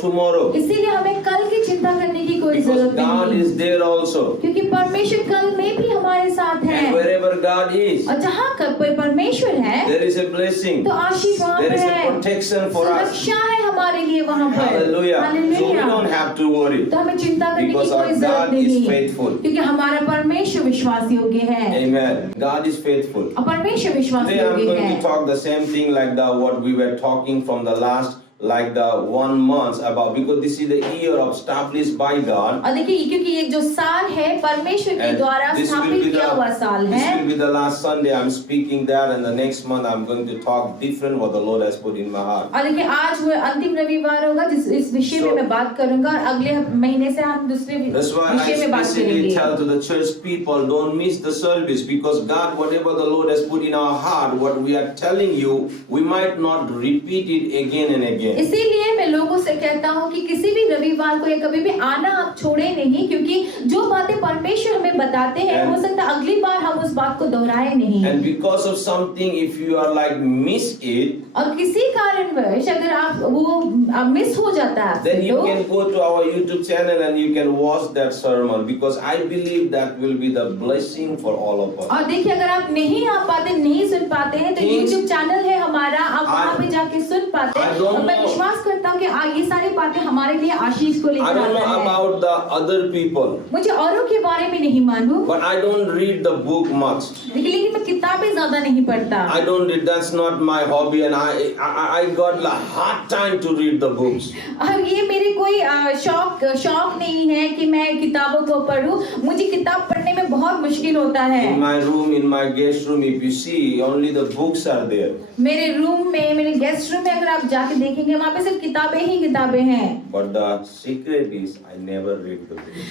tomorrow. इसीलिए हमें कल की चिंता करने की कोई Because जरूरत God नहीं, is there also. क्योंकि परमेश्वर कल में भी हमारे साथ है। And wherever God is, और जहाँ कोई परमेश्वर है there is a blessing. तो आशीष वहाँ There पर is a है, protection for us. सुरक्षा है हमारे लिए वहाँ पर। Hallelujah. So we hallelujah. don't have to worry. तो हमें चिंता करने की Because कोई our जरूरत God is नहीं, faithful. क्योंकि हमारा परमेश्वर विश्वास योग्य है। Amen. God is faithful. और परमेश्वर विश्वास Today I'm योग्य going है। to talk the same thing like what we were talking from the last, like the 1 month about, because this is the year of established by God. और देखिए क्योंकि ये जो साल है परमेश्वर के And द्वारा this will स्थापित be किया हुआ साल this है। will be the last Sunday I'm speaking that, and the next month I'm going to talk different what the Lord has put in my heart. और देखिए आज वो अंतिम रविवार होगा जिस इस विषय में मैं बात करूंगा, और अगले महीने से हम दूसरे That's why I विषय में बात especially करेंगे। tell to the church people, don't miss the service, because God, whatever the Lord has put in our heart, what we are telling you, we might not repeat it again and again. इसीलिए मैं लोगों से कहता हूँ कि किसी भी रविवार को या कभी भी आना आप छोड़े नहीं, क्योंकि जो बातें परमेश्वर हमें बताते हैं हो सकता है अगली बार हम उस बात को दोहराए नहीं। And because of something, if you are like miss it, और किसी कारणवश अगर आप वो मिस हो जाता है then you तो can go to our YouTube channel and you can watch that sermon, because I believe that will be the blessing for all of us. और देखिए अगर आप नहीं आ पाते, नहीं सुन पाते हैं तो YouTube चैनल है हमारा, आप वहाँ पे जाके सुन पाते हैं। और मैं विश्वास करता हूँ कि ये सारी बातें हमारे लिए आशीष को I लेकर don't know आता है। about the other people, मुझे औरों के बारे में नहीं मालूम, but I don't read the book much. लेकिन मैं किताबें ज्यादा नहीं पढ़ता। I don't read, that's not my hobby, and I got a hard time to read the books. अब ये मेरे कोई शौक नहीं है कि मैं किताबों को पढूं, मुझे किताब पढ़ने में बहुत मुश्किल होता है। In my room, in my guest room, if you see, only the books are there. मेरे रूम में, मेरे गेस्ट रूम में अगर आप जाके देखेंगे वहाँ पे सिर्फ किताबें ही किताबें हैं। But the secret is I never read the books.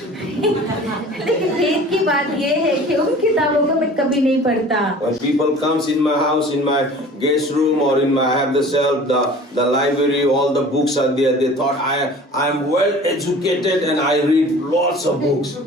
लेकिन भेद की बात ये है कि उन किताबों को मैं कभी नहीं पढ़ता। When people comes in my house, in my guest room, or in my, I have the shelf, the library, all the books are there. They thought I am well educated and I read lots of books.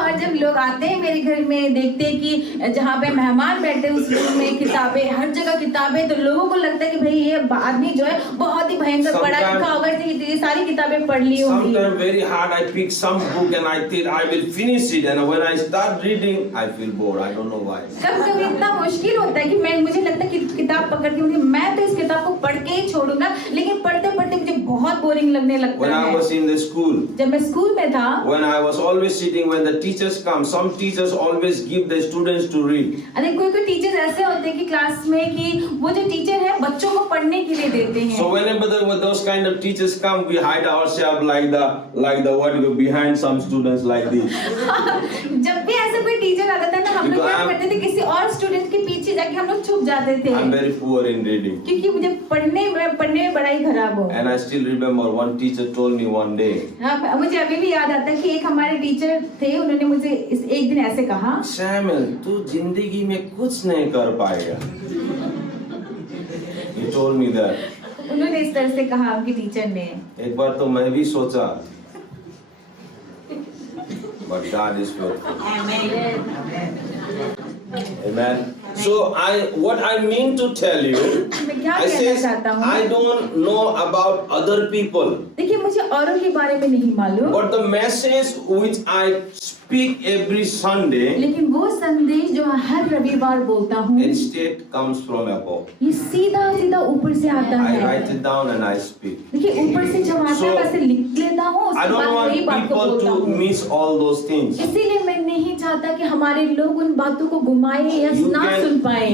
और जब लोग आते हैं मेरे घर में, देखते हैं कि जहाँ पे मेहमान बैठे हैं उस रूम में किताबें, हर जगह किताबें, तो लोगों को लगता है कि भाई ये आदमी जो है बहुत ही भयंकर पढ़ा लिखा होगा, ये सारी किताबें पढ़ ली होंगी। Sometimes very hard. I pick some book and I think I will finish it, and when I start reading, I feel bored. I don't know why. कभी इतना मुश्किल होता है कि मुझे लगता है कि किताब पकड़ के मैं तो इस किताब को पढ़ के ही छोड़ूंगा, लेकिन पढ़ते पढ़ते मुझे बहुत बोरिंग लगने लगता When है। I was in the school, जब मैं स्कूल में था, when I was always sitting, when the teachers come, some teachers always give the students to read. अरे कोई टीचर्स ऐसे होते हैं कि क्लास में कि वो जो टीचर है बच्चों को पढ़ने के लिए देते हैं। So whenever those kind of teachers come, we hide ourselves like the what behind some students like this. जब भी ऐसा कोई टीचर आता था ना, हम लोग क्या करते थे, किसी और स्टूडेंट के पीछे जाके हम लोग छुप जाते थे। I'm very poor in reading. क्योंकि मुझे पढ़ने में बड़ा ही खराब हो। And I still remember one teacher told me one day. हाँ, मुझे अभी भी याद आता है कि एक हमारे टीचर थे, उन्होंने मुझे एक दिन ऐसे कहा, Samuel, तू जिंदगी में कुछ नहीं कर पाएगा। He told me that. उन्होंने इस तरह से कहा उनके टीचर ने। एक बार तो मैं भी सोचा, but God is faithful. Amen. So what I mean to tell you, मैं क्या I कहना says चाहता हूँ? I don't know about other people, देखिए मुझे औरों के बारे में नहीं मालूम, but the message which I speak every Sunday लेकिन वो संदेश जो हर रविवार बोलता हूँ, instead comes from above. ये सीधा सीधा ऊपर से आता I है। write it down and I speak. देखिए ऊपर से जब आता है वैसे लिख लेता हूँ, I उसके don't बाद want वही बात को people बोलता to हूँ। miss all those things. इसीलिए मैं नहीं चाहता कि हमारे लोग उन बातों को घुमाए या ना सुन पाए।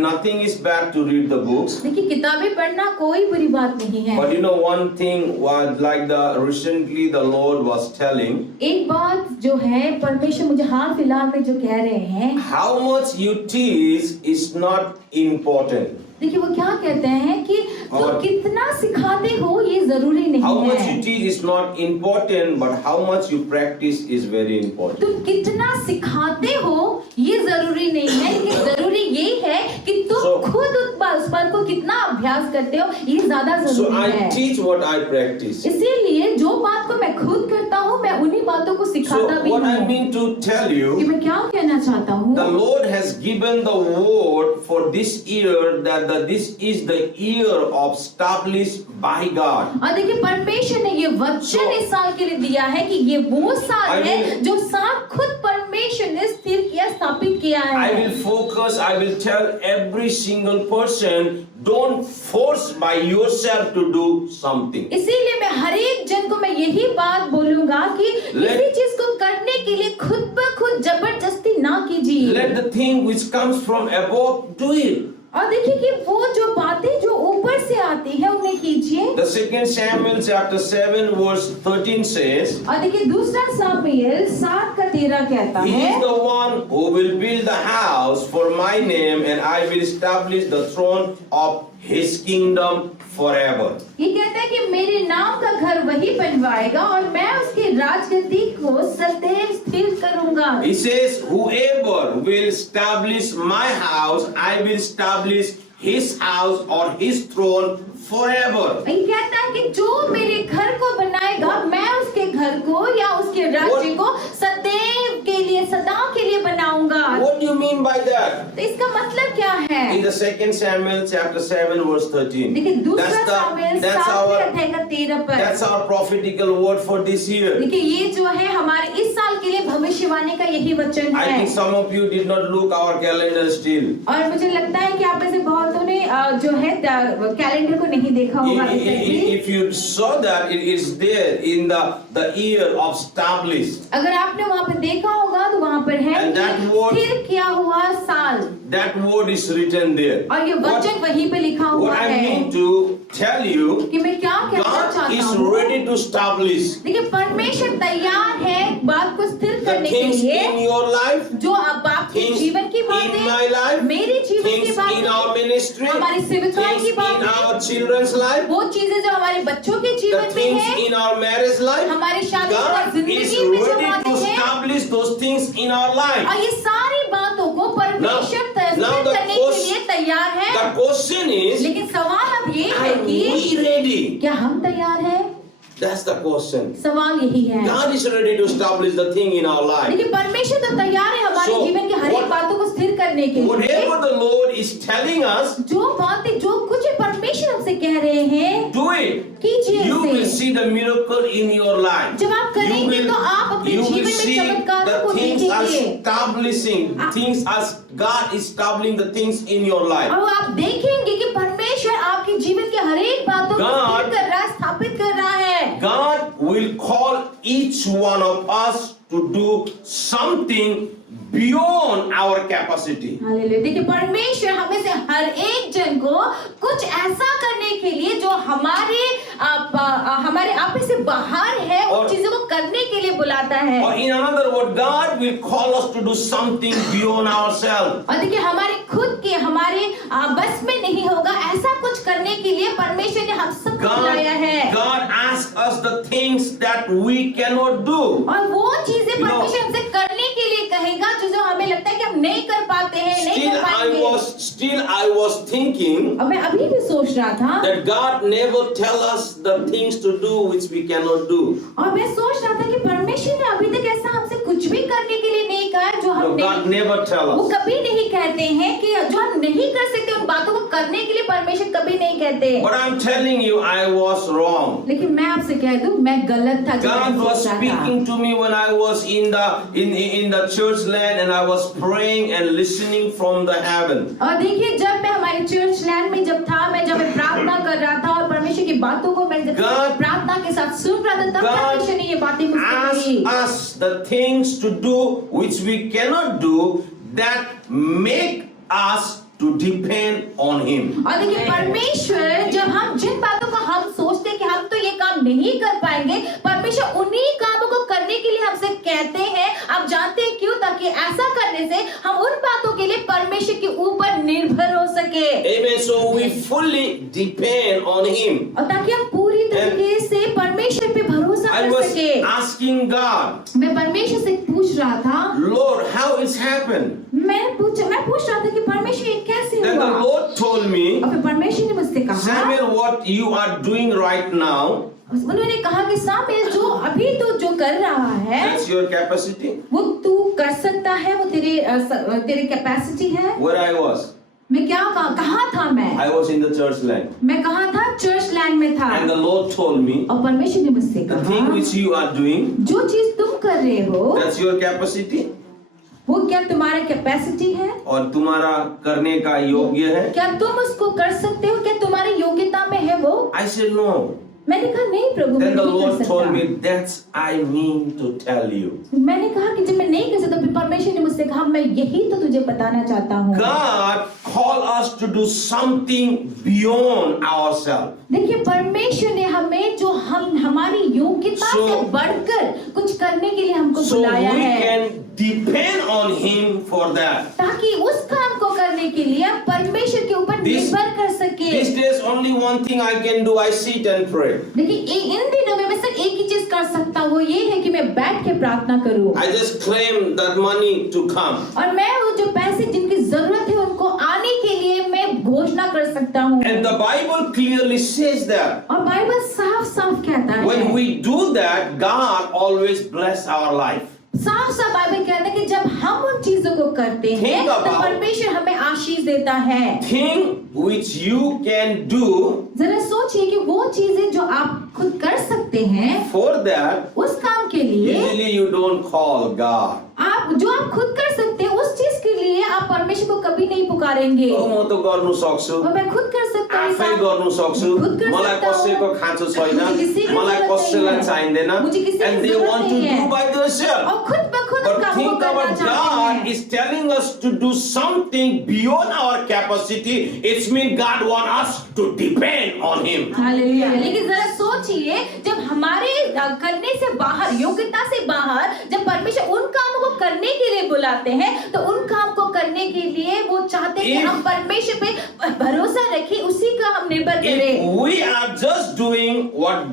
Nothing is bad to read the books. देखिए किताबें पढ़ना कोई बुरी बात नहीं है। But you know one thing was like recently the Lord was telling. एक बात जो है परमेश्वर मुझे हाल फिलहाल में जो कह रहे हैं, How much you teach is not important. देखिए वो क्या कहते हैं कि तुम कितना सिखाते हो ये जरूरी नहीं How much है। you teach is not important, but how much you practice is very important. तुम कितना सिखाते हो ये जरूरी नहीं है, लेकिन जरूरी ये है कि तुम खुद उस बात को कितना अभ्यास करते हो, ये ज्यादा So जरूरी है। I teach what I practice. इसीलिए जो बात को मैं खुद करता हूँ, मैं उन्हीं बातों को So सिखाता भी what I हूँ। mean to tell कि you, मैं क्या कहना चाहता हूँ, हूँ। The Lord has given the word for this year that this is the year of established by God. और देखिए परमेश्वर ने ये वचन So- इस साल के लिए दिया है कि ये वो साल I है will- जो साल खुद परमेश्वर ने स्थिर किया, स्थापित किया I है। will focus, I will tell every single person, don't force by yourself to do something. इसीलिए मैं हर एक जन को मैं यही बात बोलूंगा कि Let- किसी चीज को करने के लिए खुद ब खुद जबरदस्ती ना कीजिए। Let the thing which comes from above, do it. और देखिए कि वो जो बातें जो ऊपर से आती है उन्हें कीजिए। The 2 Samuel chapter 7 verse 13 says, और देखिए दूसरा सामुएल 7:13 कहता He है, is the one who will build the house for my name, and I will establish the throne of his kingdom forever. ये कहता है कि मेरे नाम का घर वही बनवाएगा और मैं उसकी राजगद्दी को सदैव स्थिर करूंगा। He says, whoever will establish my house, I will establish his house or his throne forever. ये कहता है कि जो मेरे घर को बनाएगा मैं उसके घर को या उसके राज्य को सदैव के लिए सदा के लिए बनाऊंगा। What do you mean by that? तो इसका मतलब क्या है? In the 2 Samuel chapter 7 verse 13. देखिए दूसरा That's सामुएल that's 7 our अध्याय का 13 पर। that's our prophetical word for this year. देखिए ये जो है हमारे इस साल के लिए भविष्यवाणी का यही वचन I है। think some of you did not look our calendar still. और मुझे लगता है कि आप में से बहुतों ने जो है कैलेंडर को नहीं देखा होगा अभी तक भी। If you saw that, it is there in the year of established. अगर आपने वहाँ पे देखा होगा तो वहाँ पर है And that कि word- स्थिर किया हुआ साल, That word is written there. और ये वचन वहीं पे लिखा हुआ What I है mean to tell you, कि मैं क्या कहना God चाहता is हूँ। ready to establish देखिए परमेश्वर तैयार है बात को स्थिर the करने के things लिए, in your life, जो अब आपके things जीवन की in my बातें, life, मेरे जीवन की things in our बातें, ministry, हमारी सेविकाओं things की in बातें, our children's life, वो चीजें जो हमारे बच्चों के the जीवन में things है, in our marriage life. हमारी शादीशुदा God is जिंदगी में जो ready to बातें हैं, establish those things in our life. और ये सारी बातों को परमेश्वर now स्थिर the करने के question- लिए तैयार है। The question is, लेकिन सवाल अब ये है are कि we ready? क्या हम तैयार हैं? That's the question. सवाल यही है। God is ready to establish the thing in our life. लेकिन परमेश्वर तो तैयार है हमारे So, जीवन की हर एक what- बातों को स्थिर करने के लिए। Whatever the Lord is telling us, जो बातें जो कुछ परमेश्वर हमसे कह रहे हैं do it. कीजिए You will उसे। see the miracle in your life. जब आप करेंगे तो आप अपने you जीवन will में see चमत्कारों the को things are देखेंगे establishing, things as God is establishing the things in your life. और आप देखेंगे कि परमेश्वर आपके जीवन की हर एक बातों को God- स्थिर कर रहा है, स्थापित कर रहा है। God will call each one of us to do something beyond our capacity. Hallelujah. देखिए परमेश्वर हमें से हर एक जन को कुछ ऐसा करने के लिए जो हमारे आप से बाहर है उन और- चीजों को करने के लिए बुलाता है। Or in another word, God will call us to do something beyond ourselves. और देखिए हमारे खुद के हमारे बस में नहीं होगा ऐसा कुछ करने के लिए परमेश्वर ने हम सबको बुलाया है। God asks us the things that we cannot do. और वो चीजें You know- परमेश्वर हमसे करने के लिए कहेगा जो हमें लगता है कि हम नहीं कर पाते हैं, नहीं कर पाएंगे। Still I was thinking और मैं अभी भी सोच रहा था that God never tell us the things to do which we cannot do. और मैं सोच रहा था कि परमेश्वर ने अभी तक ऐसा हमसे कुछ भी करने के लिए नहीं कहा जो हम No, God नहीं, never tell वो us. कभी नहीं कहते हैं कि जो हम नहीं कर सकते उन बातों को करने के लिए परमेश्वर कभी नहीं कहते। But I'm telling you, I was wrong. लेकिन मैं आपसे कह दूं मैं गलत था जब God मैं was सोच रहा था। speaking to me when I was in the church land and I was praying and listening from the heaven. और देखिए जब मैं हमारे चर्च लैंड में जब था मैं प्रार्थना कर रहा था और परमेश्वर की बातों को मैं जब God- प्रार्थना के साथ सुन रहा था तब God परमेश्वर ने ये बातें मुझसे कही। Ask us the things to do which we cannot do that make us to depend on Him. और देखिए परमेश्वर जब हम जिन बातों को हम सोचते हैं कि हम तो ये काम नहीं कर पाएंगे, परमेश्वर उन्हीं कामों को करने के लिए हमसे कहते हैं। आप जानते हैं क्यों? ताकि ऐसा करने से हम उन बातों के लिए परमेश्वर के ऊपर निर्भर हो सके Amen. So we fully depend on Him. और ताकि हम पूरी तरीके से परमेश्वर पे भरोसा I कर was सके। asking God, मैं परमेश्वर से पूछ रहा था, Lord, how it's happened? मैं पूछ रहा था कि परमेश्वर ये कैसे Then the हुआ? Lord told me, और फिर परमेश्वर ने मुझसे कहा, Samuel, what you are doing right now, उन्होंने कहा कि सामुएल जो अभी तो जो कर रहा है That's your capacity. वो तू कर सकता है, वो तेरे कैपेसिटी है। Where I was, मैं कहाँ था मैं was in the church land. मैं कहाँ था? चर्च लैंड में था। And the Lord told me, और परमेश्वर ने मुझसे the thing कहा which you are doing, जो चीज तुम कर रहे हो that's your capacity. वो क्या तुम्हारा कैपेसिटी है? और तुम्हारा करने का योग्य है? क्या तुम उसको कर सकते हो? क्या तुम्हारी योग्यता में है वो? I said no. मैंने कहा नहीं प्रभु, मैं Then the नहीं कर Lord told सकता। me, that's I mean to tell you. मैंने कहा कि जब मैं नहीं कर सकता, फिर परमेश्वर ने मुझसे कहा मैं यही तो तुझे बताना चाहता हूँ। God called us to do something beyond ourselves. देखिए परमेश्वर ने हमें जो हमारी योग्यता से बढ़कर कुछ करने के लिए हमको So बुलाया we है, can depend on Him for that. ताकि उस काम को करने के लिए हम परमेश्वर के ऊपर निर्भर कर सके। These days only one thing I can do, I sit and pray. देखिए इन दिनों में मैं सिर्फ एक ही चीज कर सकता हूँ, ये है कि मैं बैठ के प्रार्थना करूँ I just claim that money to come. और मैं वो जो पैसे जिनकी जरूरत है उनको आने के लिए मैं घोषणा कर सकता हूँ। And the Bible clearly says that. और बाइबल साफ साफ कहता When है, we do that, God always bless our life. साफ साफ बाइबल कहता है कि जब हम उन चीजों को करते हैं Think तो about- परमेश्वर हमें आशीष देता है। Thing which you can do, जरा सोचिए कि वो चीजें जो आप खुद कर सकते हैं, for that, उस काम के लिए usually you don't call God. आप खुद कर सकते हैं उस चीज के लिए आप परमेश्वर को कभी नहीं पुकारेंगे। Oh, म त गर्नु सक्छु, और मैं खुद कर सकता हूँ आफै काम। गर्नु सक्छु, खुद कर मलाई सकता हूँ। कसैको खाँचो छैन, मुझे किसी की मलाई जरूरत कसैलाई नहीं है। चाहिँदैन, मुझे किसी की and they जरूरत want to नहीं है। do by themselves. और खुद ब खुद But काम को think करना about चाहते God हैं। is telling us to do something beyond our capacity. It means God wants us to depend on Him. Hallelujah. लेकिन जरा सोचिए जब हमारे करने से बाहर, योग्यता से बाहर, जब परमेश्वर उन कामों को करने के लिए बुलाते हैं तो उन काम को करने के लिए वो चाहते हैं कि हम परमेश्वर पे भरोसा रखें, उसी का हम निर्भर करें। If we are just doing what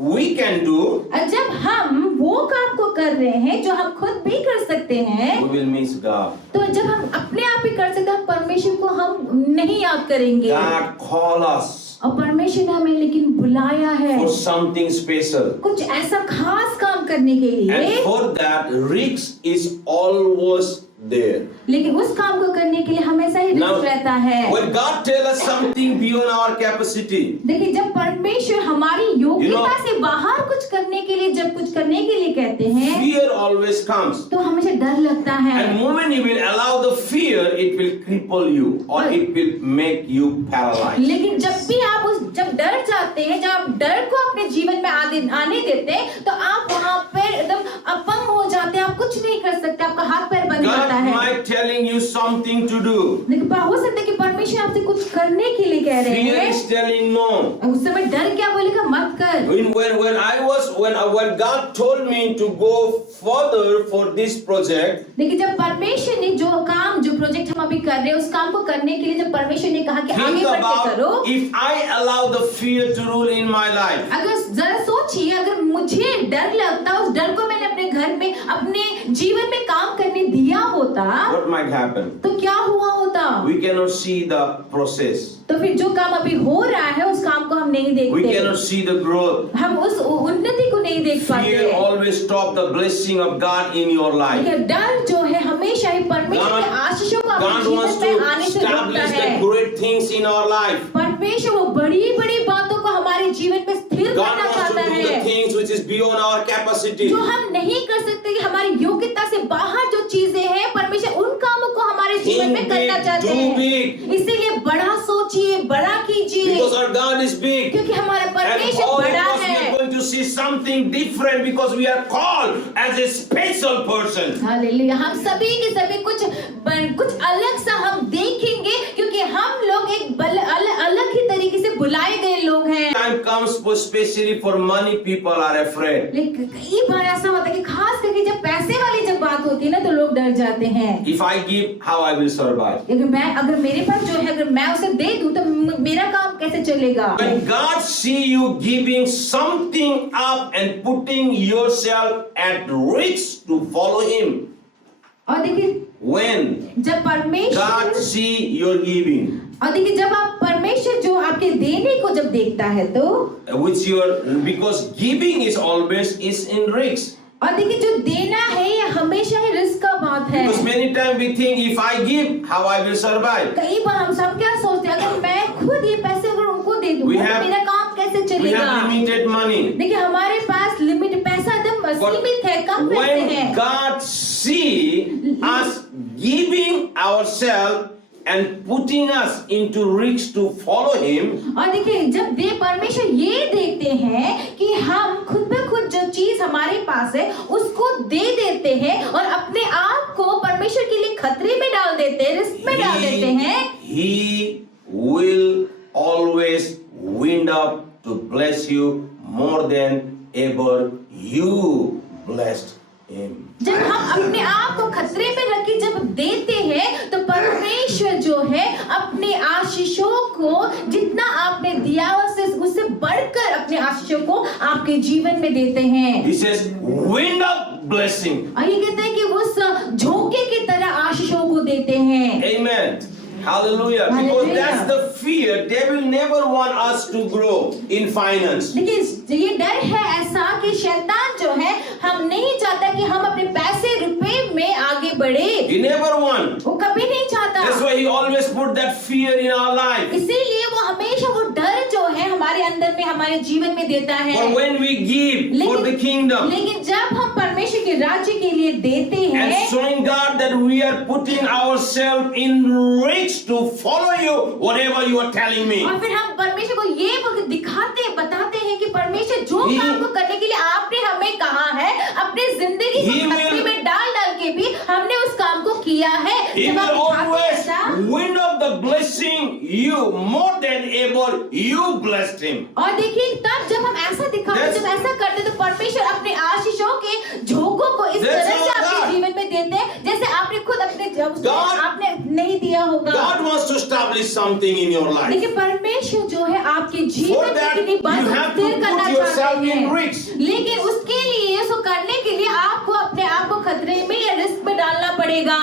we can do, और जब हम वो काम को कर रहे हैं जो हम खुद भी कर सकते हैं, we will miss God. तो जब हम अपने आप ही कर सकते हैं, परमेश्वर को हम नहीं याद करेंगे। God call us और परमेश्वर ने हमें लेकिन बुलाया है for something special. कुछ ऐसा खास काम करने के लिए, And for that, risk is always there. लेकिन उस काम को करने के लिए हमेशा ही Now, रिस्क रहता है। when God tells us something beyond our capacity, देखिए जब परमेश्वर हमारी योग्यता से बाहर कुछ करने के लिए, जब कुछ करने के लिए कहते हैं, fear always comes. तो हमेशा डर लगता है। And moment you will allow the fear, it will cripple you or it will make you paralyzed. लेकिन जब भी आप जब डर जाते हैं, जब आप डर को अपने जीवन में आने देते हैं, तो आप वहाँ पर एकदम अपंग हो जाते हैं, आप कुछ नहीं कर सकते, आपका हाथ पैर बंद जाता God है। might telling you something to do. लेकिन हो सकता है कि परमेश्वर आपसे कुछ करने के लिए कह रहे Fear हैं, is telling no. उस समय डर क्या बोलेगा, मत कर। When God told me to go further for this project, लेकिन जब परमेश्वर ने जो प्रोजेक्ट हम अभी कर रहे हैं, उस काम को करने के लिए जब परमेश्वर ने कहा कि आगे think बढ़ के करो, about if I allow the fear to rule in my life. अगर जरा सोचिए, अगर मुझे डर लगता, उस डर को मैंने अपने घर में, अपने जीवन में काम करने दिया होता, What might happen? तो क्या हुआ होता? We cannot see the process. तो फिर जो काम अभी हो रहा है उस काम को हम नहीं We देखते, cannot see the growth. हम उस उन्नति को नहीं देख पाते Fear हैं। always stop the blessing of God in your life. लेकिन डर जो है हमेशा ही परमेश्वर के आशीषों को अपने God wants जीवन में to आने से रोकता establish है। the great things in our life. परमेश्वर वो बड़ी-बड़ी बातों को हमारे जीवन में स्थिर God करना wants to चाहता do the है, things which is beyond our capacity. जो हम नहीं कर सकते, कि हमारी योग्यता से बाहर जो चीजें हैं, परमेश्वर उन कामों को हमारे जीवन में Think करना big, चाहते do हैं। big. इसीलिए बड़ा सोचिए, बड़ा कीजिए, Because our God is big. क्योंकि हमारा And परमेश्वर all of बड़ा us we are है। going to see something different because we are called as a special person. Hallelujah. हम सभी के सभी कुछ अलग सा हम देखेंगे, क्योंकि हम लोग एक अलग ही तरीके से बुलाए गए लोग हैं। Time comes for especially for money, people are afraid. लेकिन कई बार ऐसा होता है कि खास करके जब पैसे वाली जब बात होती है ना, तो लोग डर जाते हैं। If I give, how I will survive? अगर मेरे पास जो है, अगर मैं उसे दे दूं तो मेरा काम कैसे चलेगा? When God see you giving something up and putting yourself at risk to follow Him, और देखिए when जब God परमेश्वर see your giving, और देखिए जब आप परमेश्वर जो आपके देने को जब देखता है तो, which because giving is always is in risk. और देखिए जो देना है ये हमेशा ही रिस्क का बात है। Because many times we think if I give, how I will survive. कई बार हम सब क्या सोचते हैं, अगर मैं खुद ये पैसे अगर उनको दे दूँ तो मेरा काम कैसे We चलेगा? have limited money. देखिए हमारे पास लिमिट पैसा एकदम सीमित है, कम पैसे When हैं। God see us giving ourselves and putting us into risks to follow Him, और देखिए जब परमेश्वर ये देखते हैं कि हम खुद ब खुद जो चीज हमारे पास है उसको दे देते हैं और अपने आप को परमेश्वर के लिए खतरे में डाल देते हैं, रिस्क में डाल देते हैं, He will always wind up to bless you more than ever you blessed Him. जब हम अपने आप को खतरे में रख के जब देते हैं तो परमेश्वर जो है अपने आशीषों को जितना आपने दिया उससे बढ़कर अपने आशीषों को आपके जीवन में देते हैं। He says, wind up blessing. और ये कहते हैं कि वो झोंके की तरह आशीषों को देते हैं। Amen. Hallelujah. Because that's the fear. Devil never want us to grow in finance. लेकिन ये डर है ऐसा कि शैतान जो है हम नहीं चाहता कि हम अपने पैसे रुपए में आगे बढ़े। He never want. वो कभी नहीं चाहता। That's why he always put that fear in our life. इसीलिए वो हमेशा वो डर जो है हमारे अंदर में हमारे जीवन में देता है। But when we give for the kingdom लेकिन जब हम परमेश्वर के राज्य के लिए देते हैं and showing God that we are putting ourselves in risk to follow you, whatever you are telling me. और फिर हम परमेश्वर को ये दिखाते हैं, बताते हैं कि परमेश्वर जो He- काम को करने के लिए आपने हमें कहा है, अपनी जिंदगी He को खतरे will- में डाल के भी हमने उस काम को किया है। He जब will आप दिखाते हैं always ऐसा, wind up the blessing you more than ever you blessed him. और देखिए तब जब हम ऐसा दिखाते, That's- जब ऐसा करते तो परमेश्वर अपने आशीषों के झोंकों को इस That's तरह से our आपके God. जीवन में देते हैं जैसे आपने खुद अपने God- आपने नहीं दिया होगा। God wants to establish something in your life. लेकिन परमेश्वर जो है आपके For जीवन में that, कितनी बात you have to स्थिर करना put yourself चाहते in हैं, risks. लेकिन उसके लिए उसको करने के लिए आपको अपने आप को खतरे में या रिस्क में डालना पड़ेगा।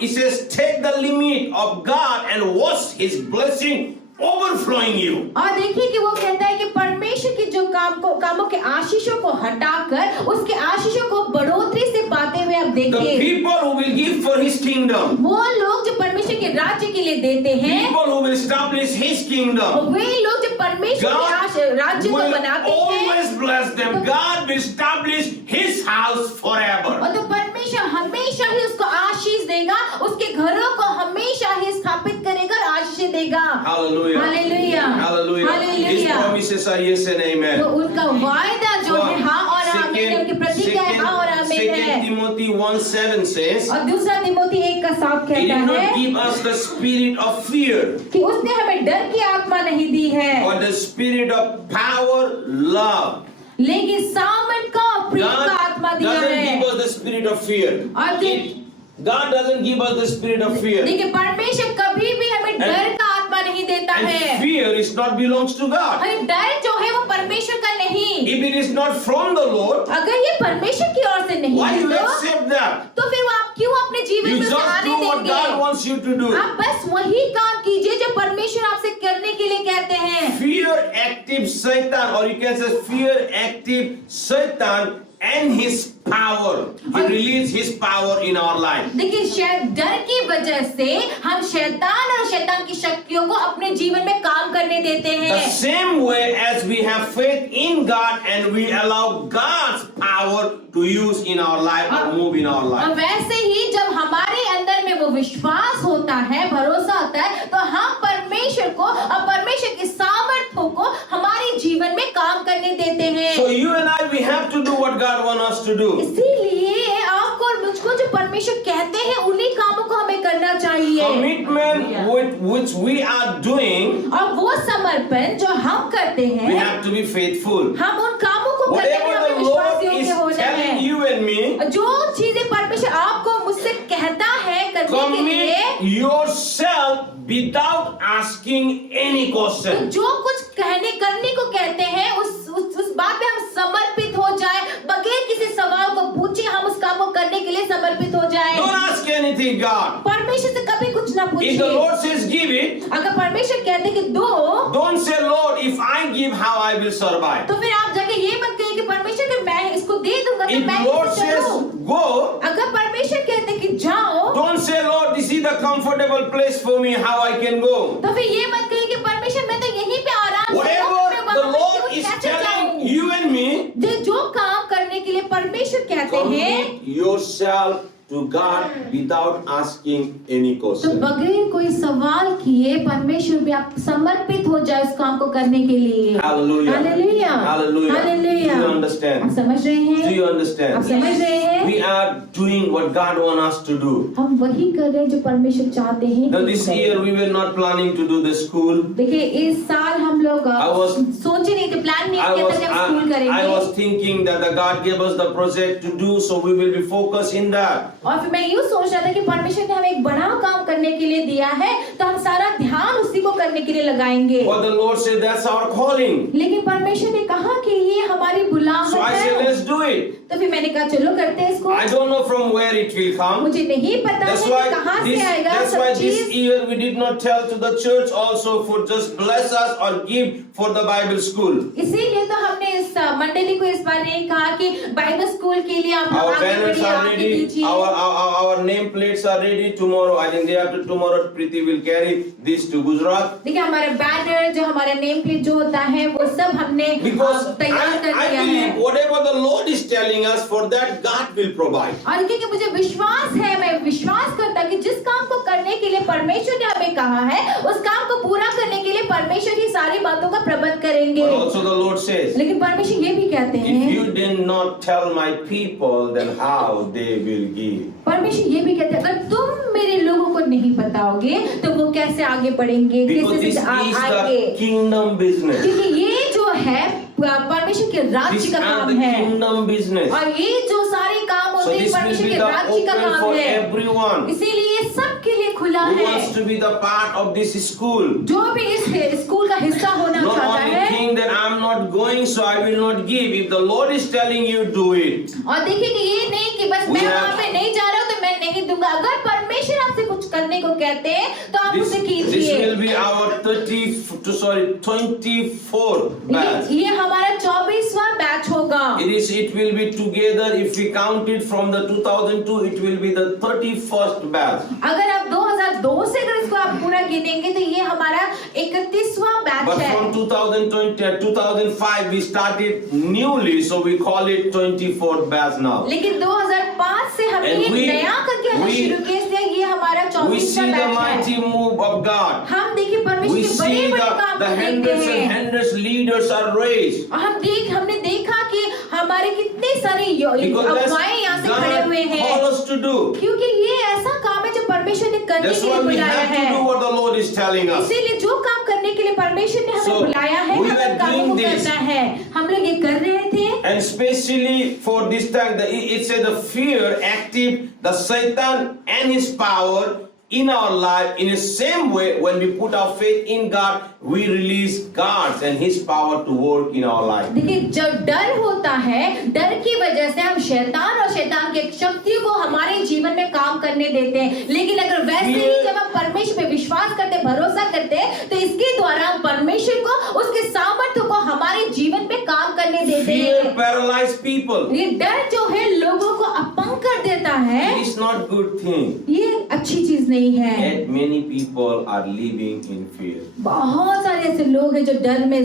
It says, take the limit of God and watch His blessing overflowing you. और देखिए कि वो कहता है कि परमेश्वर की जो कामों के आशीषों को हटाकर उसके आशीषों को बढ़ोतरी से पाते हुए आप The देखिए, people who will give for His kingdom, वो लोग जो परमेश्वर के राज्य के लिए देते हैं, people who will establish His kingdom, वे लोग जो परमेश्वर God के राज्य को will बनाते हैं, always bless them. God will establish His house forever. और तो परमेश्वर हमेशा ही उसको आशीष देगा, उसके घरों को हमेशा ही स्थापित करेगा और आशीष देगा। Hallelujah. Hallelujah. Hallelujah. Hallelujah. His promises are yes and amen. तो उनका वायदा जो है हाँ और आमीन है, उनकी प्रतिज्ञा है हाँ और आमीन है। 2 Timothy 1:7 says, और दूसरा तिमोथी 1 का 7 He कहता did not है give us the spirit of fear, कि उसने हमें डर की आत्मा नहीं दी है, but the spirit of power, love. लेकिन सामर्थ का और प्रेम का God आत्मा दिया doesn't है। give us the spirit of fear. और God doesn't give us the spirit of fear. देखिए परमेश्वर कभी भी हमें डर का आत्मा नहीं देता And है। fear is not belongs to God. और डर जो है वो परमेश्वर का नहीं, If it is not from the Lord, अगर ये परमेश्वर की ओर से नहीं why है you तो accept that? तो फिर वो आप क्यों अपने जीवन You में just आने do what God देंगे? wants you to do. आप बस वही काम कीजिए जो परमेश्वर आपसे करने के लिए कहते हैं। Fear active Satan, or you can say fear active Satan and his power. He release his power in our life. देखिए शायद डर की वजह से हम शैतान और शैतान की शक्तियों को अपने जीवन में काम करने देते The हैं। same way as we have faith in God and we allow God's power to use in our life or move in our और life. वैसे ही जब हमारे अंदर में वो विश्वास होता है, भरोसा होता है, तो हम परमेश्वर को और परमेश्वर की सामर्थ्यों को हमारे जीवन में काम करने देते हैं। So you and I, we have to do what God wants us to do. इसीलिए आपको और मुझको जो परमेश्वर कहते हैं उन्हीं कामों को हमें करना चाहिए। Commitment with which we are doing, और वो समर्पण जो हम करते we हैं, have to be faithful. हम उन कामों को करने में Whatever हमें the विश्वास Lord योग्य is होना telling है। you and me, जो चीजें परमेश्वर आपको मुझसे कहता है करने के लिए, commit yourself without asking any तो question. जो कुछ करने को कहते हैं उस बात पे हम समर्पित हो जाए, बगैर किसी सवाल को पूछे हम उस काम को करने के लिए समर्पित हो जाए। Don't ask anything, God. परमेश्वर से कभी कुछ कुछ ना If the पूछिए। Lord says give it, अगर परमेश्वर कहते कि दो, don't say, Lord, if I give, how I will survive. तो फिर आप जाके ये मत कहिए कि परमेश्वर कि मैं इसको दे दूंगा तो If मैं Lord कैसे says चलूं? go, अगर परमेश्वर कहते कि जाओ, don't say, Lord, this is the comfortable place for me, how I can go. तो फिर ये मत कहिए कि परमेश्वर मैं तो यहीं पे आराम से Whatever हूं, मैं the वहां पे Lord क्यों is कैसे telling जाऊं? you and me, जो काम करने के लिए परमेश्वर कहते हैं, commit yourself to God without asking any तो question. बगैर कोई सवाल किए परमेश्वर भी आप समर्पित हो जाए उस काम को करने के लिए। Hallelujah. Hallelujah, Hallelujah. Hallelujah. Do you आप understand? समझ रहे Do हैं? you आप understand? समझ रहे हैं? We are doing what God wants us to do. हम वही कर रहे हैं जो परमेश्वर चाहते हैं। Now this year we were not planning to do the school. देखिए इस साल हम लोग I was- सोचे नहीं थे, प्लान नहीं I किया was था कि हम स्कूल I करेंगे। was thinking that the God gave us the project to do, so we will be focused in that. और फिर मैं यूँ सोच रहा था कि परमेश्वर ने हमें एक बड़ा काम करने के लिए दिया है, तो हम सारा ध्यान उसी को करने के लिए लगाएंगे। But the Lord said that's our calling. लेकिन परमेश्वर ने कहा कि ये हमारी बुलाहट So I said है। let's do it. तो फिर मैंने कहा चलो करते हैं इसको। I don't know from where it will come. मुझे नहीं पता है That's कि why कहाँ से आएगा that's सब why this चीज। year we did not tell to the church also for just bless us or give for the Bible school. इसीलिए तो हमने इस मंडली को इस बार नहीं कहा कि बाइबल स्कूल के लिए आप Our लोग आगे banners बढ़िए, are आगे ready. दीजिए। Our name plates are ready. Tomorrow, I think day after tomorrow, Preeti will carry this to Gujarat. देखिए हमारा बैनर जो हमारा नेम प्लेट जो होता है वो सब हमने Because तैयार कर I दिया है। believe whatever the Lord is telling us, for that God will provide. और क्योंकि मुझे विश्वास है, मैं विश्वास करता कि जिस काम को करने के लिए परमेश्वर ने हमें कहा है उस काम को पूरा करने के लिए परमेश्वर ही सारी बातों का प्रबंध करेंगे। But also the Lord says, लेकिन परमेश्वर ये भी कहते if हैं, you did not tell my people, then how they will give? परमेश्वर ये भी कहते हैं अगर तुम मेरे लोगों को नहीं बताओगे तो वो कैसे आगे बढ़ेंगे, Because कैसे this is आगे, the kingdom business. क्योंकि ये जो है परमेश्वर के राज्य These का are काम the है kingdom business. और ये जो सारे काम So होते हैं this will परमेश्वर be के the राज्य का open काम for है, everyone इसीलिए ये सबके लिए खुला who है। wants to be the part of this school. जो भी इस स्कूल का हिस्सा होना Not चाहता only है, think that I'm not going, so I will not give. If the Lord is telling you, do it. और देखिए कि ये नहीं कि बस We मैं have- वहाँ पे नहीं जा रहा हूँ तो मैं नहीं दूंगा। अगर परमेश्वर आपसे कुछ करने को कहते हैं तो आप This, उसे this कीजिए। will be our 24th batch. ये हमारा 24वां बैच होगा। It will be together. If we count it from the 2002, it will be the 31st batch. अगर आप 2002 से अगर इसको आप पूरा गिनेंगे तो ये हमारा 31वां बैच But है। from 2005 we started newly, so we call it 24th batch now. लेकिन 2005 से हमने And ये we- नया करके हमें we- शुरू किया, इसलिए ये हमारा We see 24वां the बैच है। mighty move of God. हम देखिए परमेश्वर We के see बड़े-बड़े काम the को देखते hundreds हैं। and hundreds leaders are raised. और हमने देखा कि हमारे कितने सारे Because that's अगुवाएं यहाँ से खड़े हुए God हैं, called us to do. क्योंकि ये ऐसा काम है जो परमेश्वर ने करने That's के लिए why we बुलाया have to है। do what the Lord is telling us. इसीलिए जो काम करने के लिए परमेश्वर ने हमें So, बुलाया है, we हमें were कामों को doing this. करना है। हम लोग ये कर रहे थे। And especially for this time, it said the fear active, the Satan and his power in our life. In the same way, when we put our faith in God, we release God's and His power to work in our life. देखिए जब डर होता है, डर की वजह से हम शैतान और शैतान की शक्तियों को हमारे जीवन में काम करने देते हैं। लेकिन अगर वैसे ही जब हम परमेश्वर पे विश्वास करते, भरोसा करते हैं, तो इसके द्वारा हम परमेश्वर को, उसके सामर्थ्य को हमारे जीवन पे काम करने देते Fear हैं। paralyzed people. ये डर जो है लोगों को अपंग कर देता है, It is not good thing. ये अच्छी चीज नहीं है। Yet many people are living in fear. बहुत सारे ऐसे लोग हैं जो डर में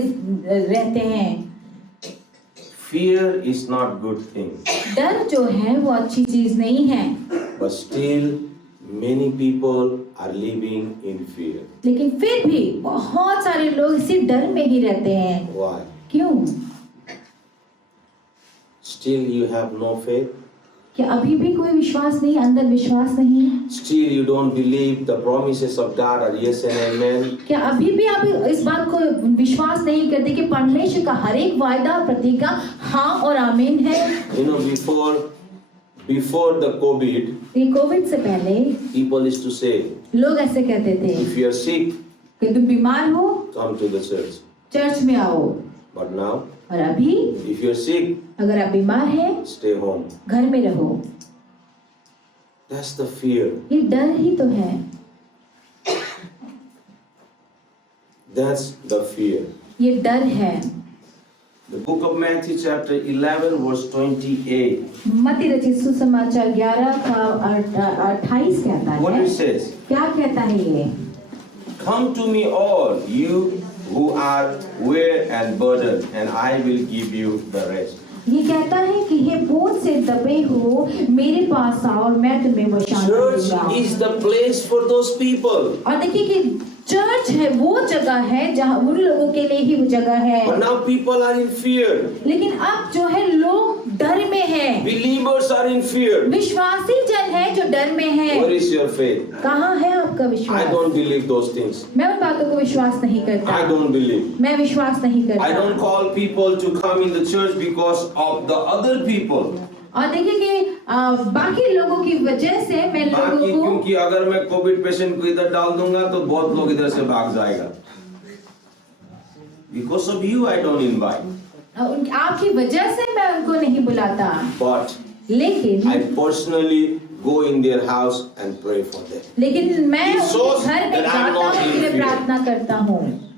रहते हैं। Fear is not good thing. डर जो है वो अच्छी चीज नहीं है, But still, many people are living in fear. लेकिन फिर भी बहुत सारे लोग इसी डर में ही रहते हैं। Why? क्यों? Still you have no faith. क्या अभी भी कोई विश्वास नहीं, अंदर विश्वास नहीं? Still you don't believe the promises of God are yes and amen. क्या अभी भी आप इस बात को विश्वास नहीं करते कि परमेश्वर का हर एक वायदा और प्रतिज्ञा हाँ और आमीन है? You know, before the COVID, ये कोविड से पहले people used to say, लोग ऐसे कहते थे if you are sick, कि तुम बीमार हो come to the church. Church में आओ, But now, और अभी if you are sick, अगर आप बीमार हैं stay home. घर में रहो। That's the fear. ये डर ही तो है। That's the fear. ये डर है। The book of Matthew chapter 11 verse 28. मत्ती रचित सुसमाचार 11 का 28 कहता What है। it says? क्या कहता है ये? Come to me all you who are weary and burdened, and I will give you the rest. ये कहता है कि हे बोझ से दबे हो मेरे पास आओ और मैं तुम्हें विश्रांति Church दूंगा। is the place for those people. और देखिए कि चर्च है वो जगह है जहाँ उन लोगों के लिए ही वो जगह है। But now people are in fear. लेकिन अब जो है लोग डर में है। Believers are in fear. विश्वासी जन है जो डर में है। Where is your faith? कहाँ है आपका I विश्वास? don't believe those things. मैं उन बातों को विश्वास नहीं करता। I don't believe. मैं विश्वास नहीं करता। I don't call people to come in the church because of the other people. और देखिए कि बाकी लोगों की वजह से मैं बाकी लोगों को, क्योंकि अगर मैं कोविड पेशेंट को इधर डाल दूंगा तो बहुत लोग इधर से भाग जाएगा। Because of you I don't invite. आपकी वजह से मैं उनको नहीं बुलाता। But लेकिन I personally go in their house and pray for them. लेकिन मैं It shows घर में that I am जाता not हूँ, in उनके लिए fear. प्रार्थना करता हूँ।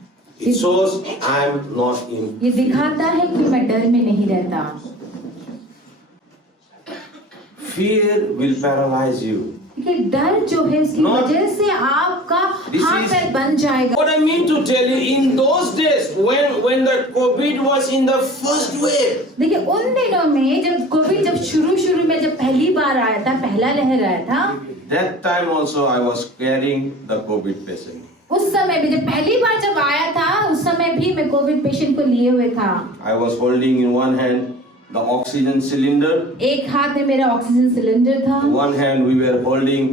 It shows I am not in. ये दिखाता है कि मैं डर में नहीं रहता। Fear will paralyze you. कि डर जो है इसकी Not- वजह से आपका This हाथ is- पैर बन जाएगा। What I mean to tell you, in those days when the COVID was in the first wave, देखिए उन दिनों में जब कोविड जब शुरू में जब पहली बार आया था, पहला लहर आया था, that time also I was carrying the COVID patient. उस समय भी जब पहली बार जब आया था उस समय भी मैं कोविड पेशेंट को लिए हुए था। I was holding in one hand the oxygen cylinder. एक हाथ में मेरा ऑक्सीजन सिलेंडर था। One hand we were holding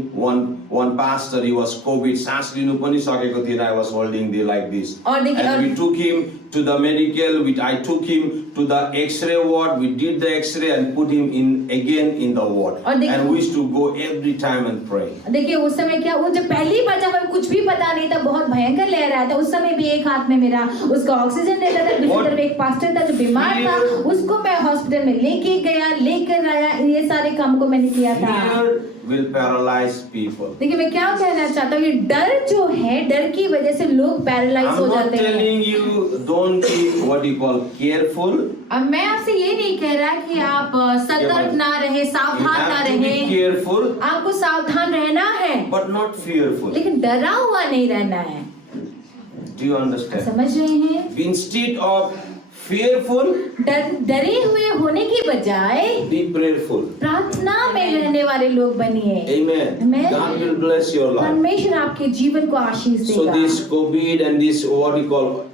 one pastor. He was COVID. सांस लिनु पनि सकेको थिएन. I was holding the like this. और देखिए And we took him to the medical. I took him to the X-ray ward. We did the X-ray and put him in again in the ward. और देखिए- And we used to go every time and pray. देखिए उस समय क्या, वो जब पहली बार जब हमें कुछ भी पता नहीं था, बहुत भयंकर लहर आया था, उस समय भी एक हाथ में मेरा उसका ऑक्सीजन रहता था, दूसरी और- तरफ एक पास्टर था जो बीमार था, उसको मैं हॉस्पिटल में लेकर आया, ये सारे काम को मैंने किया था। Fear will paralyze people. देखिए मैं क्या कहना चाहता हूँ, ये डर जो है, डर की वजह से लोग पैरालाइज I'm हो not जाते हैं। telling you don't be what you call careful. अब मैं आपसे ये नहीं कह रहा कि आप सतर्क ना रहे, You सावधान ना have to be रहे, careful, आपको सावधान रहना है, but not fearful. लेकिन डरा हुआ नहीं रहना है। Do you understand? समझ रहे हैं? Instead of fearful, डरे हुए होने की बजाय be prayerful. प्रार्थना में रहने वाले लोग बनिए। Amen. Amen. God will bless your life. परमेश्वर आपके जीवन को आशीष So देगा। this COVID and this what you call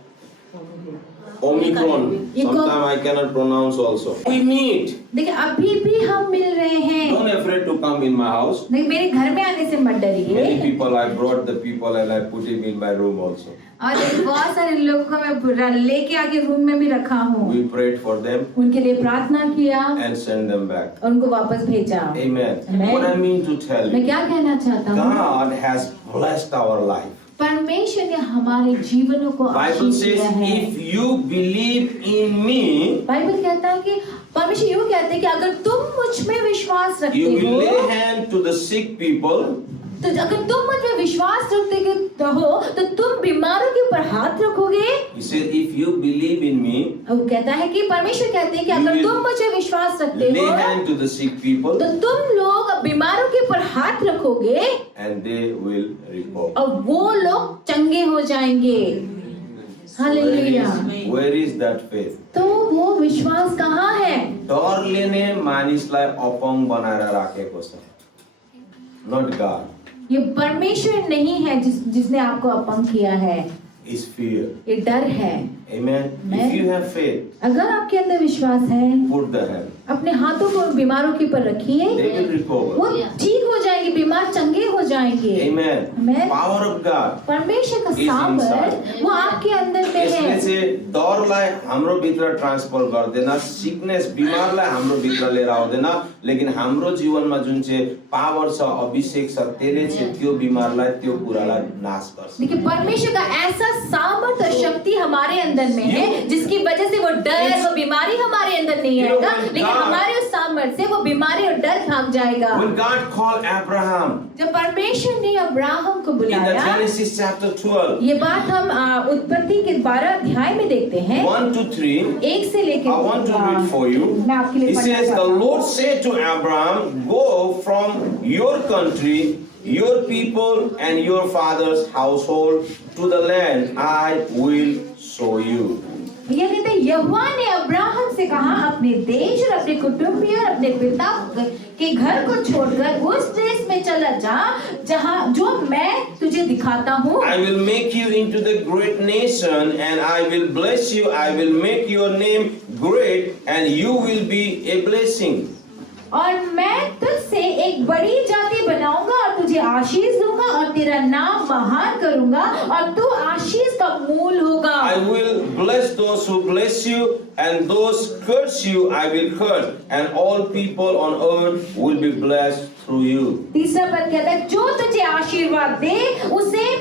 Omicron. ये को- Sometimes I cannot pronounce also. We meet. देखिए अभी भी हम मिल रहे हैं। Don't afraid to come in my house. देखिए मेरे घर में आने से मत Many डरिए। people I brought the people and I put him in my room also. और देखिए बहुत सारे लोगों को मैं लेके आके रूम में भी रखा हूँ, We prayed for them उनके लिए प्रार्थना किया and send them back. और उनको वापस भेजा। Amen. Amen. What I mean to tell मैं you, क्या कहना चाहता हूँ, God has blessed our life. परमेश्वर ने हमारे जीवनों को Bible आशीष says, दिया है। if you believe in me, Bible कहता है कि परमेश्वर यूँ कहते हैं कि अगर तुम मुझ में विश्वास रखते you will हो, lay hand to the sick people तो अगर तुम मुझ में विश्वास रखते हो तो तुम बीमारों के ऊपर हाथ रखोगे। He said, if you believe in me, वो कहता है कि परमेश्वर कहते हैं कि अगर You will तुम मुझ में विश्वास रखते lay हो hand to the sick people तो तुम लोग बीमारों के ऊपर हाथ रखोगे and they will recover. और वो लोग चंगे हो जाएंगे। Hallelujah. Where is that faith? तो वो विश्वास कहाँ है? डरले नै मानिसलाई अपंग बनाएर राखेको छ, not God. ये परमेश्वर नहीं है जिसने आपको अपंग किया है, Is fear. ये डर है। Amen. Amen. If you have faith, अगर आपके अंदर विश्वास है, put the hand. अपने हाथों को बीमारों के ऊपर रखिए, They will recover. वो ठीक हो जाएंगे, बीमार चंगे हो जाएंगे। Amen. Amen. Power of God. परमेश्वर का Is सामर्थ inside. वो आपके अंदर में यसले है। चाहिँ डरलाई हाम्रो भित्र ट्रान्सफर गर्दैन, सिकनेस बिमारलाई हाम्रो भित्र लिएर आउँदैन, लेकिन हाम्रो जीवनमा जुन चाहिँ पावर छ, अभिषेक छ, त्यसले चाहिँ त्यो बिमारलाई, त्यो कुरालाई नाश गर्छ। देखिए परमेश्वर का ऐसा सामर्थ और शक्ति हमारे अंदर में है जिसकी वजह से वो डर, वो बीमारी हमारे अंदर नहीं आएगा, लेकिन हमारे उस सामर्थ से वो बीमारी और डर भाग जाएगा। When God called Abraham, जब परमेश्वर ने अब्राहम को In the बुलाया। Genesis chapter 12, ये बात हम उत्पत्ति के 12 अध्याय में देखते हैं, 1 to 3. 1 से लेकर I want to read for you. मैं आपके लिए It पढ़ना says, the चाहता हूँ। Lord said to Abraham, go from your country, your people, and your father's household to the land I will show you. ये कहते हैं, यहोवा ने अब्राहम से कहा, अपने देश और अपने कुटुंबियों और अपने पिता के घर को छोड़कर उस देश में चला जा जहाँ जो मैं तुझे दिखाता हूँ। I will make you into the great nation, and I will bless you. I will make your name great, and you will be a blessing. और मैं तुझसे एक बड़ी जाति बनाऊंगा और तुझे आशीष दूंगा और तेरा नाम महान करूंगा और तू आशीष का मूल होगा। I will bless those who bless you, and those curse you I will curse, and all people on earth will be blessed through you. तीसरा पद कहता है, जो तुझे आशीर्वाद दे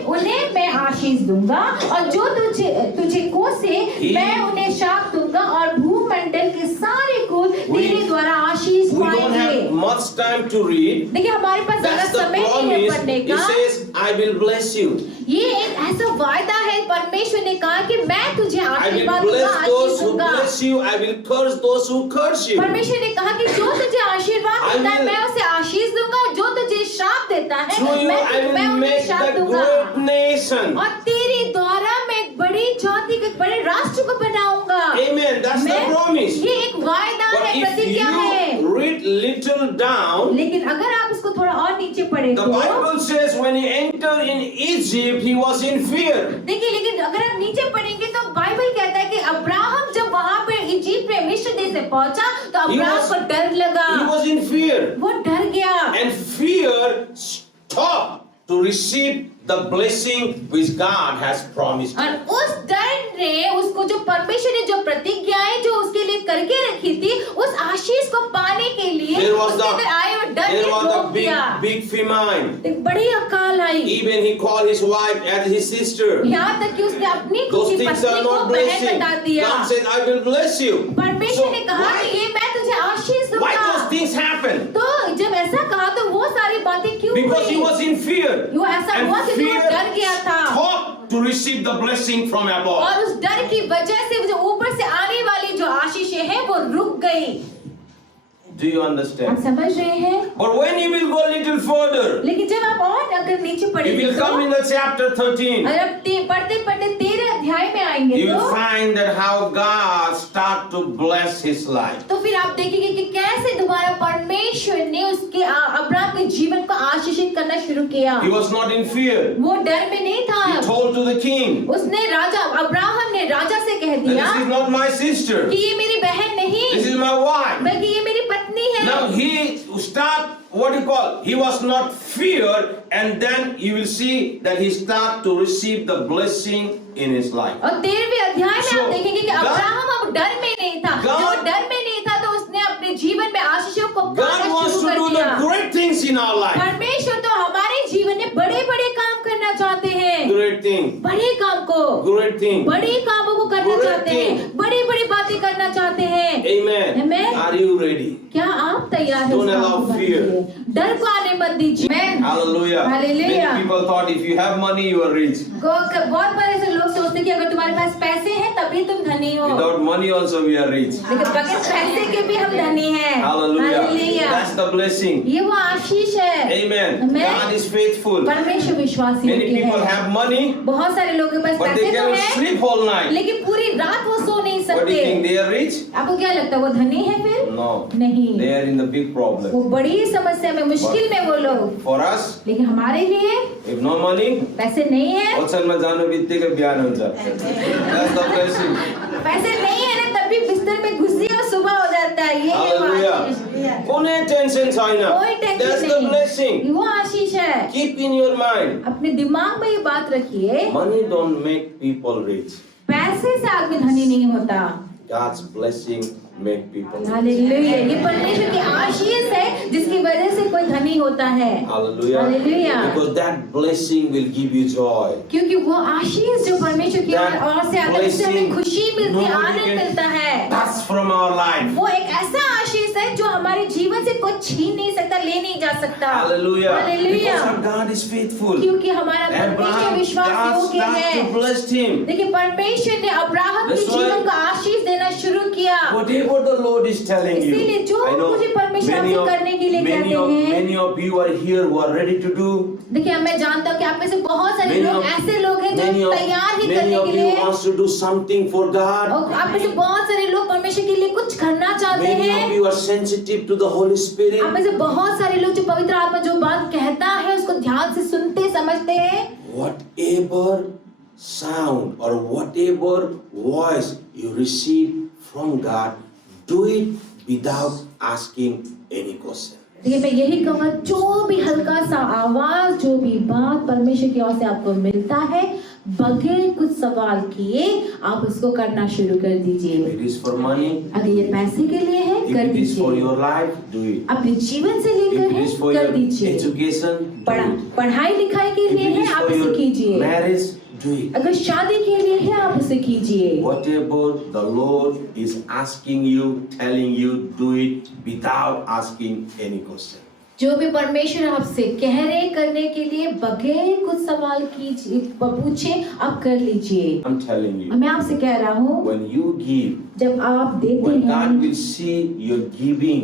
उन्हें मैं आशीष दूंगा और जो तुझे कोसे मैं उन्हें शाप दूंगा और भूमंडल के सारे कुल तेरे द्वारा आशीष We don't पाएंगे। have much time to read. देखिए हमारे पास ज्यादा That's the समय नहीं है promise. पढ़ने It का। says, I will bless you. ये एक ऐसा वायदा है, परमेश्वर ने कहा कि मैं तुझे I will आशीर्वाद दूंगा, bless आशीष those who दूंगा। bless you. I will curse those who curse you. परमेश्वर ने कहा कि जो तुझे आशीर्वाद I देता है will- मैं उसे आशीष दूंगा, जो तुझे श्राप देता है Through you, I मैं will उन्हें make श्राप the दूंगा। great nation. और तेरे द्वारा मैं एक बड़ी जाति के बड़े राष्ट्र को बनाऊंगा। Amen. That's the promise. ये एक वायदा But है, if प्रतिज्ञा है। you read little down, लेकिन अगर आप इसको थोड़ा और नीचे पढ़े the तो Bible says when he entered in Egypt, he was in fear. देखिए, लेकिन अगर आप नीचे पढ़ेंगे तो बाइबल कहता है कि अब्राहम जब वहां पे इजिप्ट में मिस्र देश में पहुंचा तो अब्राहम को डर लगा, He was in fear. वो डर गया And fear stopped to receive the blessing which God has promised. और उस डर ने उसको जो परमेश्वर ने जो प्रतिज्ञाएं जो उसके लिए करके रखी थी उस आशीष को पाने के लिए There was उसके अंदर आए और डर ने there was रोक a दिया। big famine. एक बड़ी अकाल आई, Even he called his wife as his sister. यहाँ तक कि उसने अपनी Those खुद की things are पत्नी को not बहन blessing. बता दिया। God says, I will bless you. परमेश्वर ने कहा why- कि ये मैं तुझे आशीष Why दूंगा। those things happen? तो जब ऐसा कहा तो वो सारी बातें क्यों Because he हुई? was in fear. वो ऐसा And हुआ कि वो fear डर गया था stopped to receive the blessing from above. और उस डर की वजह से जो ऊपर से आने वाली जो आशीषें हैं वो रुक गई। Do you आप understand? समझ रहे हैं? But when you will go a little further, लेकिन जब आप और अगर नीचे you पढ़ेंगे will come in तो the chapter 13. अगर आप पढ़ते पढ़ते 13 अध्याय में आएंगे You तो will find that how God start to bless his life. तो फिर आप देखेंगे कि कैसे दोबारा परमेश्वर ने उसके अब्राहम के जीवन को आशीषित करना शुरू किया। He was not in fear. वो डर में नहीं He था। told to the king, उसने अब्राहम ने राजा से कह that दिया this is not my sister. कि ये मेरी बहन नहीं This is my wife. बल्कि ये मेरी पत्नी है। Now he start, what do you call? He was not fear, and then you will see that he start to receive the blessing in his life. और 13वें अध्याय में So, आप देखेंगे कि God- अब्राहम अब डर में नहीं था। जब वो डर में नहीं था तो उसने अपने जीवन में आशीषों को God पाना wants शुरू to कर do दिया। the great things in our life. परमेश्वर तो हमारे जीवन में बड़े-बड़े काम करना चाहते हैं। Great thing. बड़े काम को, Great thing. बड़े कामों को करना Great चाहते हैं, thing. बड़ी-बड़ी बातें करना चाहते हैं। Amen. Amen. Are you ready? क्या आप तैयार हैं? Don't इस काम allow को करने fear. के लिए? डर को आने मत दीजिए। Amen. Hallelujah. Hallelujah. Many people thought if you have money, you are rich. बहुत बार ऐसे लोग सोचते हैं कि अगर तुम्हारे पास पैसे हैं तभी तुम धनी हो। Without money also we are rich. लेकिन बगैर पैसे के भी हम धनी हैं। Hallelujah. Hallelujah. That's the blessing. ये वो आशीष है। Amen. Amen. God is faithful. परमेश्वर विश्वासी Many people है। have money, बहुत सारे लोगों के पास but they पैसे तो cannot हैं, sleep all night. लेकिन पूरी रात वो सो नहीं What do you think? सकते। They are rich? आपको क्या लगता है वो धनी है फिर? No. नहीं। They are in the big problem. वो बड़ी समस्या में, मुश्किल में वो लोग। For us, लेकिन हमारे लिए if no money, पैसे नहीं है, ओछन में जानो बित्तिकै बिहान हुन्छ. That's the blessing. पैसे नहीं है ना तब भी बिस्तर में घुसी और सुबह हो जाता है। ये है वो Hallelujah. आशीष। कुनै टेंशन छैन. कोई टेंशन That's the नहीं। blessing. ये वो आशीष है। Keep in your mind. अपने दिमाग में ये बात रखिए, Money don't make people rich. पैसे से आदमी धनी नहीं होता। God's blessing make people rich. Hallelujah. ये परमेश्वर की आशीष है जिसकी वजह से कोई धनी होता है। Hallelujah. Hallelujah. Because that blessing will give you joy. क्योंकि वो आशीष जो परमेश्वर की That ओर से आता है उससे हमें blessing खुशी मिलती है, nobody आनंद can मिलता है। That's from our life. वो एक ऐसा आशीष चीज है जो हमारे जीवन से कोई छीन नहीं सकता, ले नहीं जा सकता। Hallelujah. Hallelujah. Because our God is faithful. क्योंकि हमारा परमेश्वर Abraham, विश्वास God योग्य started है। to bless him. देखिए परमेश्वर ने अब्राहम के That's why- जीवन को आशीष देना शुरू किया। Whatever the Lord is telling you, इसीलिए जो I know मुझे परमेश्वर many आपसे of- करने के लिए कहते हैं। many of you are here who are ready to do. देखिए मैं जानता हूँ कि आप में से बहुत सारे Many लोग of- ऐसे लोग हैं many जो of- तैयार ही many करने of के you लिए, wants to do something for God. और आप में से बहुत सारे लोग परमेश्वर के लिए कुछ करना चाहते Many हैं। of you are sensitive to the Holy Spirit. आप में से बहुत सारे लोग जो पवित्र आत्मा जो बात कहता है उसको ध्यान से सुनते समझते हैं। Whatever sound or whatever voice you receive from God, do it without asking any question. देखिए मैं यही कहूँगा, जो भी हल्का सा आवाज, जो भी बात परमेश्वर की ओर से आपको मिलता है, बगैर कुछ सवाल किए आप उसको करना शुरू कर If दीजिए। it is for money, अगर ये पैसे के लिए है, if कर it is for दीजिए। your life, do it. अपने जीवन से लेकर If it है, is for कर your दीजिए। education, do it. पढ़ाई लिखाई के If लिए it है, is आप for इसे your कीजिए। marriage, do it. अगर शादी के लिए है, आप उसे कीजिए। Whatever the Lord is asking you, telling you, do it without asking any question. जो भी परमेश्वर आपसे कह रहे करने के लिए बगैर कुछ सवाल कीजिए, पूछे, आप कर लीजिए। I'm telling you, मैं आपसे कह रहा हूँ, when you give, जब आप देते when God हैं, will see your giving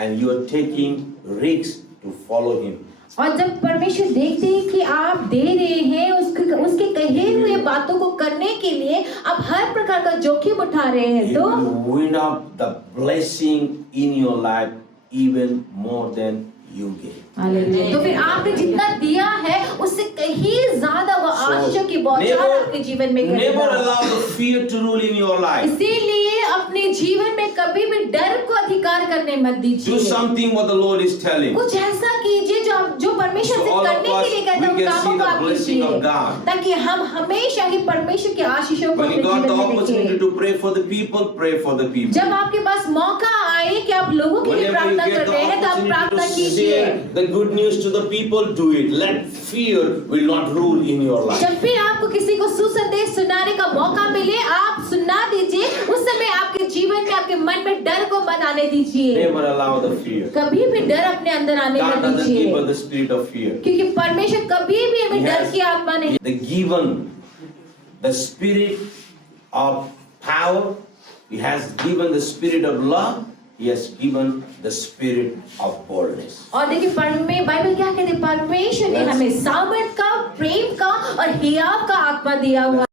and you are taking risks to follow Him, और जब परमेश्वर देखते हैं कि आप दे रहे हैं उसके कहे हुए बातों को करने के लिए आप हर प्रकार का जोखिम उठा रहे हैं, He तो will wind up the blessing in your life even more than you gave. Hallelujah. तो फिर आपने जितना दिया है उससे कहीं ज्यादा वो आशीषों की बौछार आपके जीवन में never करेगा। allow the fear to rule in your life. इसीलिए अपने जीवन में कभी भी डर को अधिकार करने मत Do दीजिए। something what the Lord is telling. कुछ ऐसा कीजिए जो परमेश्वर So से all of करने us, के लिए कहता है, we उन can कामों see को the आप blessing of कीजिए, God. ताकि हम हमेशा ही परमेश्वर के आशीषों को When अपने you got the जीवन में opportunity देखें। to pray for the people, pray for the people. जब आपके पास मौका आए कि आप लोगों के लिए Whenever you प्रार्थना get कर the रहे हैं तो आप opportunity प्रार्थना to कीजिए। share the good news to the people, do it. Let fear will not rule in your life. जब भी आपको किसी को सुसंदेश सुनाने का मौका मिले, आप सुना दीजिए। उस समय आपके जीवन में, आपके मन में डर को मत आने दीजिए। Never allow the fear. कभी भी डर अपने अंदर आने God मत doesn't give us दीजिए, the spirit of fear. क्योंकि परमेश्वर कभी भी हमें He डर has की आत्मा नहीं। the spirit of power. He has given the spirit of love. He has given the spirit of boldness. और देखिए बाइबल क्या कहते हैं, परमेश्वर ने Yes. हमें सामर्थ का, प्रेम का और हियाव का आत्मा दिया हुआ